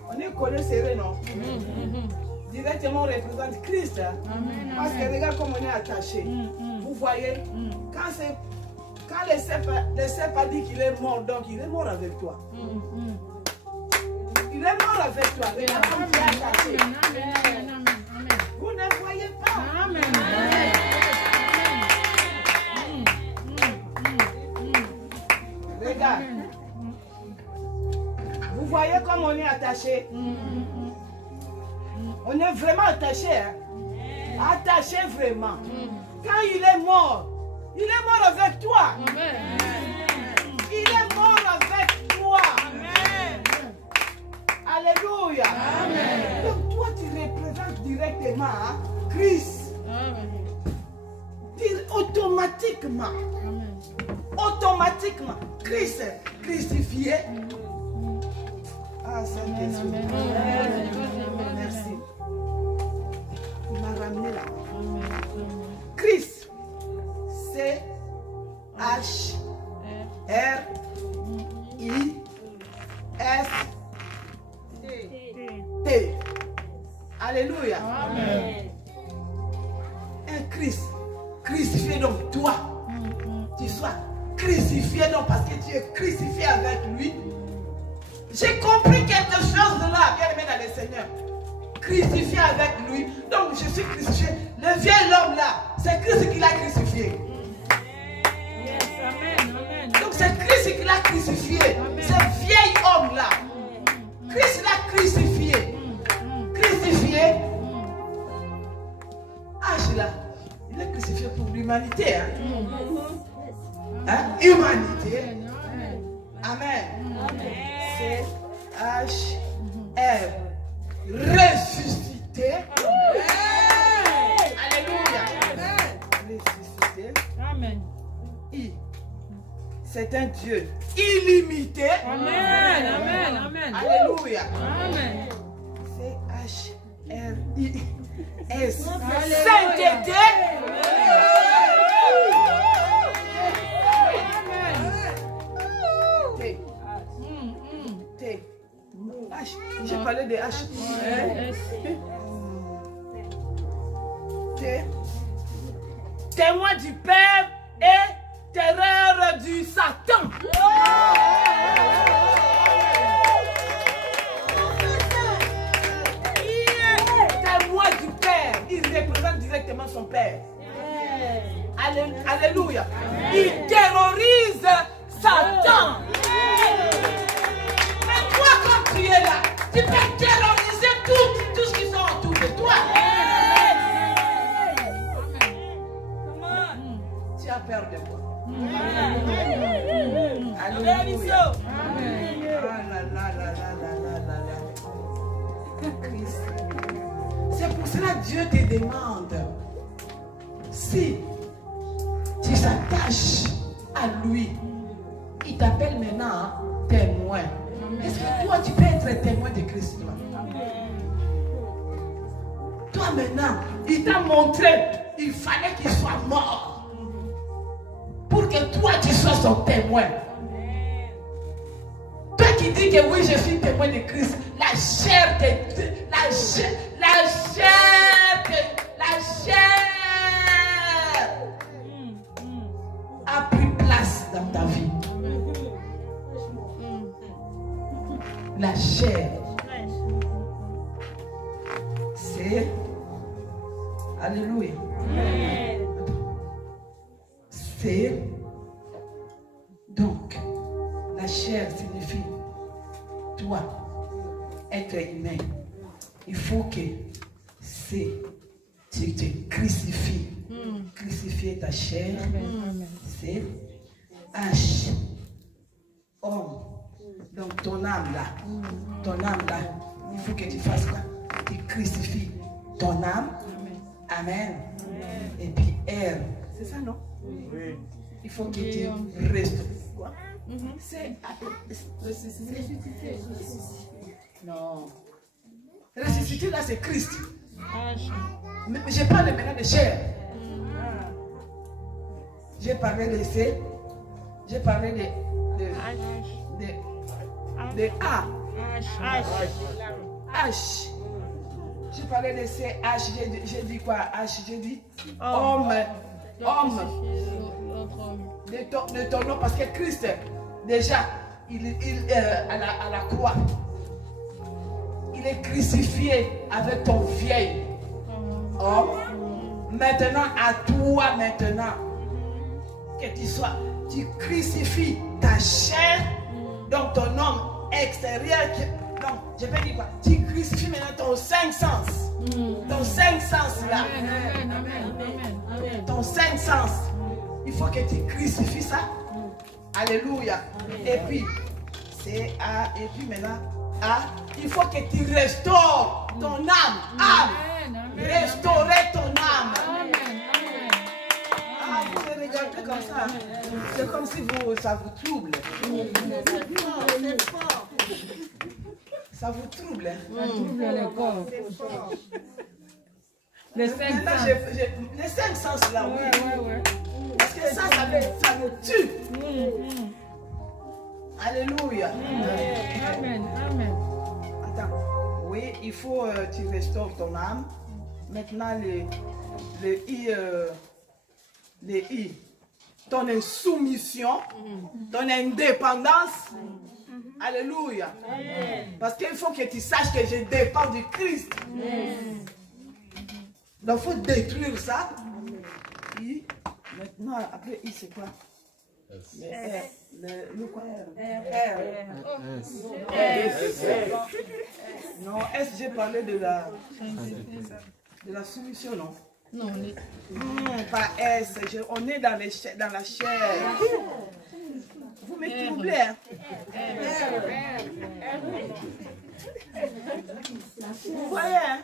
On est collé serré, non? Directement, on représente Christ. Hein? Parce que regarde comme on est attaché. Vous voyez, quand le cep a dit qu'il est mort, donc il est mort avec toi. Il est mort avec toi. Regarde comme tu es attaché. Vous ne voyez pas. Regarde. Vous voyez comme on est attaché. On est vraiment attaché. Hein? Attaché vraiment. Quand il est mort avec toi. Il est mort avec toi. Alléluia. Donc toi tu représentes directement hein, Christ. Automatiquement. Automatiquement. Christ crucifié. Ah, Saint-Esprit. Merci. Il m'a ramené là. Christ. C-H-R-I-S-T. Alléluia. Amen. Un Christ crucifié, donc toi, tu sois crucifié, donc parce que tu es crucifié avec lui. J'ai compris quelque chose là, bien aimé dans le Seigneur. Crucifié avec lui, donc je suis crucifié. Le vieil homme là, c'est Christ qui l'a crucifié. Yes, amen, amen. Donc c'est Christ qui l'a crucifié. Ce vieil homme là, Christ l'a crucifié. Crucifié. H là, il est crucifié pour l'humanité. Humanité. Amen. C'est H-R. Ressuscité. Alléluia. Ressuscité. Amen. I. C'est un Dieu illimité. Amen, amen, amen. Alléluia. Amen. C'est H-R-I-S. Alléluia. Sainteté. T. T. H. J'ai parlé de H. T. Témoin du Père et terreur du Satan. Témoin du Père. Il représente directement son Père. Alléluia. Il terrorise Satan. Mais toi, quand tu es là, tu peux terroriser tout ce qui sont autour de toi. Tu as peur de moi. Alléluia. C'est pour cela que Dieu te demande, si tu s'attaches à lui, il t'appelle maintenant témoin. Est-ce que toi tu peux être témoin de Christ? Toi maintenant, il t'a montré, il fallait qu'il soit mort pour que toi tu sois son témoin. Toi qui dis que oui, je suis témoin de Christ, la chair a pris place dans ta vie. La chair, c'est alléluia. C'est donc la chair signifie toi, être humain. Il faut que tu te crucifies. Crucifier ta chair. C'est H. Homme. Donc ton âme là. Ton âme là. Il faut que tu fasses quoi? Tu crucifies ton âme. Amen. Et puis R. C'est ça, non? Oui. Il faut que tu restes. Quoi? C'est ressusciter. Non. Ressusciter là, c'est Christ. Mais je parle maintenant de chair. J'ai parlé de C. J'ai parlé de A. H. J'ai parlé de C, H. J'ai dit quoi? H. J'ai dit homme. Homme. De ton nom, parce que Christ, déjà, à la croix, il est crucifié avec ton vieil homme. Maintenant, à toi, maintenant, que tu crucifies ta chair, donc ton homme extérieur. Donc, je vais dire quoi? Tu crucifies maintenant ton cinq sens. Ton cinq sens là. Ton cinq sens. Il faut que tu crucifies ça. Alléluia. Et puis, c'est A. Et puis maintenant, A. Il faut que tu restaures ton âme. Restaurer ton âme. Ah, vous me regardez comme ça. C'est comme si ça vous trouble. Ça vous trouble. Ça trouble le corps. Les cinq sens. Les cinq sens là, oui. Ouais. Parce que ça me tue. Alléluia. Amen. Attends. Oui, il faut tu restaures ton âme. Maintenant, les I. Ton insoumission, ton indépendance. Alléluia. Parce qu'il faut que tu saches que je dépends du Christ. Donc, il faut détruire ça. I. Maintenant, après I, c'est quoi? Le quoi? R. Non, S, j'ai parlé de la soumission, non? Non, pas S, on est dans la chair. Vous me troublez, hein? Vous voyez, hein?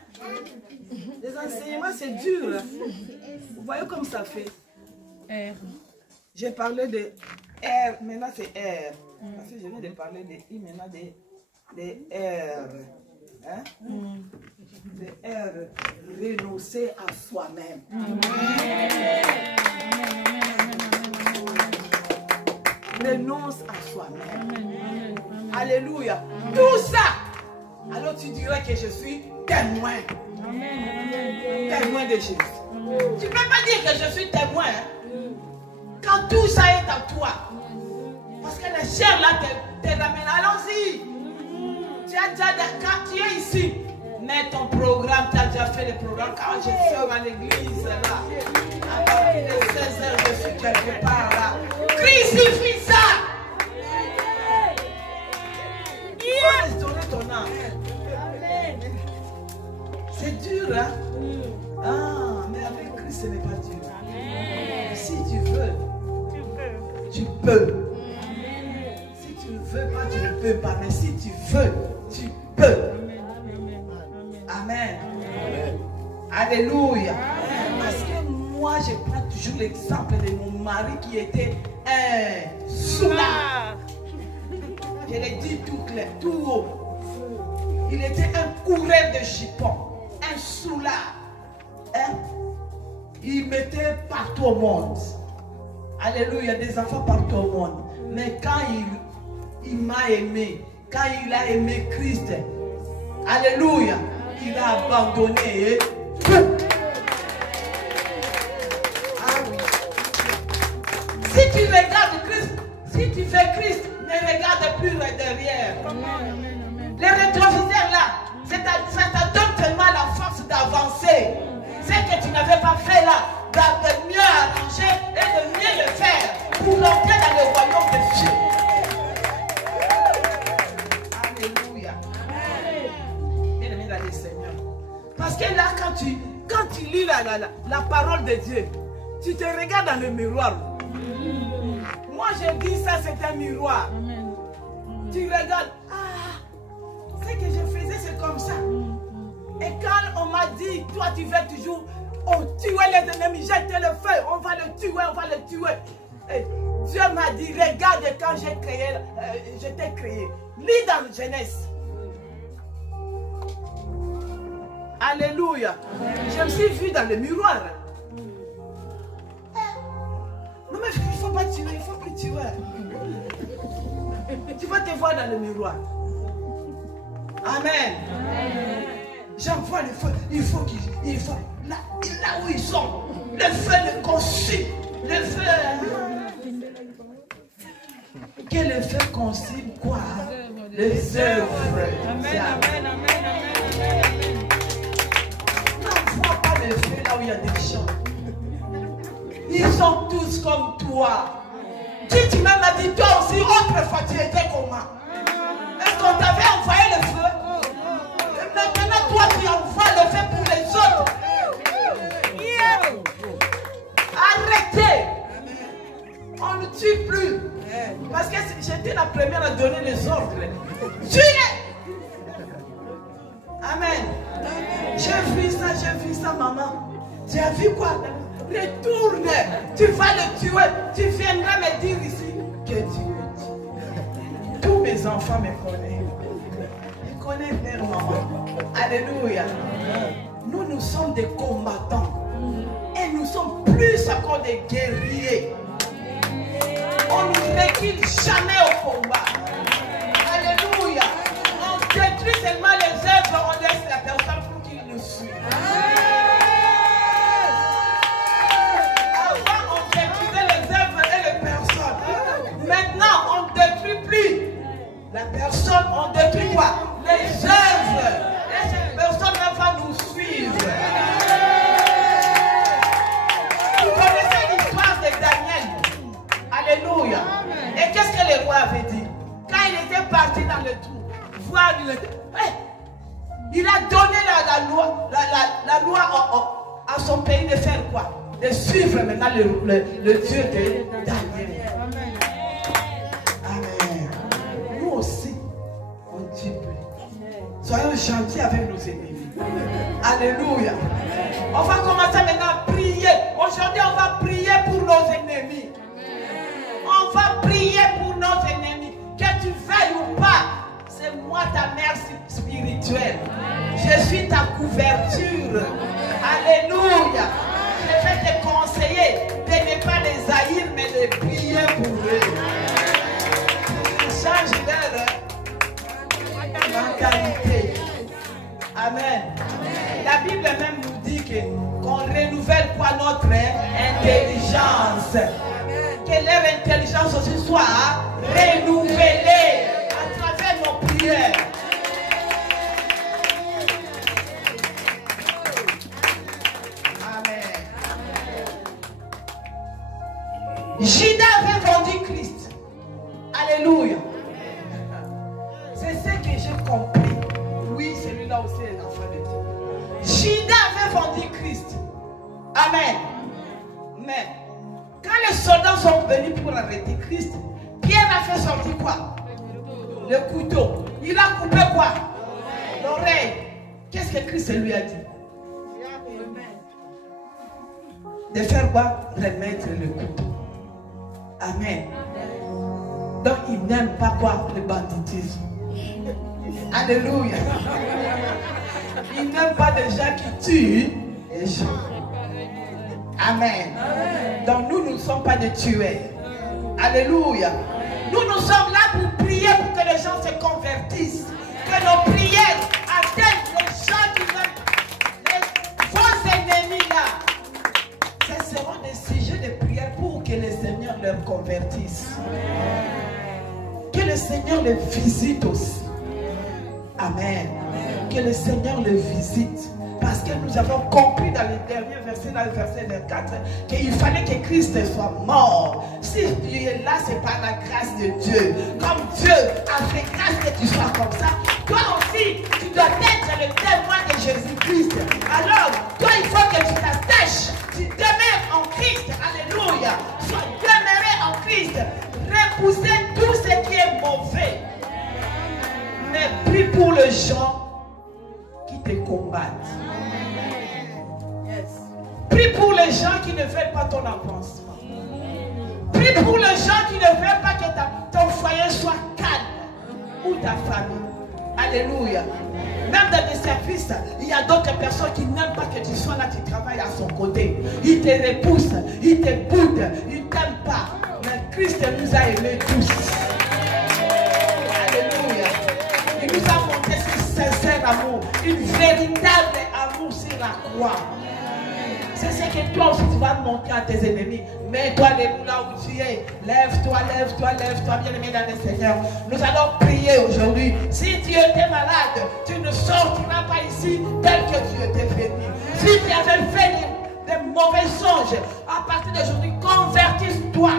Les enseignements, c'est dur. Vous voyez comme ça fait? R. J'ai parlé de R, maintenant c'est R. Parce que je viens de parler de I, maintenant de R. Hein? De R. Renoncer à soi-même. Renonce à soi-même. Alléluia. Tout ça. Alors tu dirais que je suis témoin. Témoin de Jésus. Tu ne peux pas dire que je suis témoin. Hein? Quand tout ça est à toi. Parce que la chair là te ramène. Allons-y. Tu as déjà, quand tu es ici, mets ton programme. Tu as déjà fait le programme. Quand je sors à l'église là, à partir de 16h, je suis quelque part là. Crucifie ça. Il faut restaurer ton âme. C'est dur, hein? Ah, mais avec Christ, ce n'est pas dur. Si tu veux, tu peux. Si tu ne veux pas, tu ne peux pas. Mais si tu veux, tu peux. Amen. Alléluia. Parce que moi, je prends toujours l'exemple de mon mari qui était un soulard. Je l'ai dit tout clair, tout haut. Il était un coureur de jupons, un soulard. Hein? Il mettait partout au monde. Alléluia, des enfants partout au monde. Mais quand il m'a aimé, quand il a aimé Christ, alléluia, il a abandonné tout. Ah oui. Si tu regardes Christ, si tu fais Christ, ne regarde plus derrière. Les rétroviseurs là, ça te donne tellement la force d'avancer. C'est que tu n'avais pas fait là, de mieux arranger et de mieux le faire pour entrer dans le royaume de Dieu. Alléluia. Bien-aimé dans le Seigneur. Parce que là, quand tu lis la parole de Dieu, tu te regardes dans le miroir. Moi, je dis ça, c'est un miroir. Tu regardes, ce que je faisais, c'est comme ça. Et quand on m'a dit, toi tu veux toujours tuer les ennemis, jeter le feu, on va le tuer, on va le tuer. Et Dieu m'a dit, regarde quand j'ai créé, je t'ai créé. Lis dans Genèse. Alléluia. Je me suis vue dans le miroir. Non mais il ne faut pas tuer, il ne faut plus tuer. Tu vas te voir dans le miroir. Amen. J'envoie le feu. Il faut là où ils sont, le feu le consume. Le feu. Que le feu consume quoi? Les œuvres. Amen, amen, amen, amen. N'envoie pas le feu là où il y a des gens. Ils sont tous comme toi. Tu m'as dit toi aussi, autrefois tu étais comment? Est-ce qu'on t'avait envoyé le feu? Et maintenant toi tu envoies le feu pour les autres. Arrêtez. On ne tue plus. Parce que j'étais la première à donner les ordres. Tuez. Amen. J'ai vu ça maman. Tu as vu quoi? Retourne. Tu vas le tuer. Tu viendras me dire ici que Dieu dit. Tous mes enfants me connaissent. Ils connaissent leur maman. Alléluia. Nous sommes des combattants. Et nous sommes plus encore des guerriers. On ne recule jamais au combat. Alléluia. On détruit seulement les œuvres, on laisse la les œuvres. Et cette personne va nous suivre. Vous connaissez l'histoire de Daniel. Alléluia. Et qu'est-ce que le roi avait dit? Quand il était parti dans le trou, voir il a donné la loi à son pays de faire quoi? De suivre maintenant le Dieu de Daniel. Amen. Nous aussi, on dit plus. Soyons gentils avec nos ennemis. Alléluia. On va commencer maintenant à prier. Aujourd'hui, on va prier pour nos ennemis. On va prier pour nos ennemis. Que tu veuilles ou pas, c'est moi ta mère spirituelle. Je suis ta couverture. Alléluia. Je vais te conseiller de ne pas les haïr, mais de prier pour eux. Change leur mentalité. Amen. La Bible même nous dit qu'on renouvelle quoi notre intelligence. Que leur intelligence aussi soit renouvelée à travers nos prières. Judas avait vendu Christ. Alléluia. C'est ce que j'ai compris. Oui, celui-là aussi est l'enfant de Dieu. Judas avait vendu Christ. Amen. Mais quand les soldats sont venus pour arrêter Christ, Pierre a fait sortir quoi? Le couteau. Il a coupé quoi? L'oreille. Qu'est-ce que Christ lui a dit? De faire quoi? Remettre le couteau. Amen. Donc il n'aime pas quoi? Le banditisme. Alléluia. Il n'aime pas des gens qui tuent les gens. Amen. Donc nous ne sommes pas des tueurs. Alléluia. Nous sommes là pour prier pour que les gens se convertissent. Que nos prières atteignent les gens qui veulent, les faux ennemis là. Ce seront des sujets de prière pour que le Seigneur leur convertisse. Que le Seigneur les visite aussi. Amen. Que le Seigneur les visite. Parce que nous avons compris dans le dernier verset, dans le verset 24, qu'il fallait que Christ soit mort. Si tu es là, c'est par la grâce de Dieu. Comme Dieu a fait grâce que tu sois comme ça, toi aussi, tu dois être le témoin de Jésus-Christ. Alors, toi, il faut que tu t'attaches. Tu demeures en Christ. Alléluia. Sois demeuré en Christ. Repoussez tout ce qui est mauvais. Mais prie pour les gens qui te combattent. Prie pour les gens qui ne veulent pas ton avancement. Prie pour les gens qui ne veulent pas que ton foyer soit calme ou ta famille. Alléluia. Même dans les services, il y a d'autres personnes qui n'aiment pas que tu sois là, tu travailles à son côté. Ils te repoussent, ils te boudent, ils ne t'aiment pas. Mais Christ nous a aimés tous. Alléluia. Il nous a montré ce sincère amour, une véritable amour sur la croix. C'est ce que toi aussi tu vas montrer à tes ennemis. Mets-toi debout là où tu es. Lève-toi, lève-toi, lève-toi, bien-aimé dans le Seigneur. Nous allons prier aujourd'hui. Si tu étais malade, tu ne sortiras pas ici tel que tu étais venu. Si tu avais fait des mauvais songes, à partir d'aujourd'hui, convertis-toi.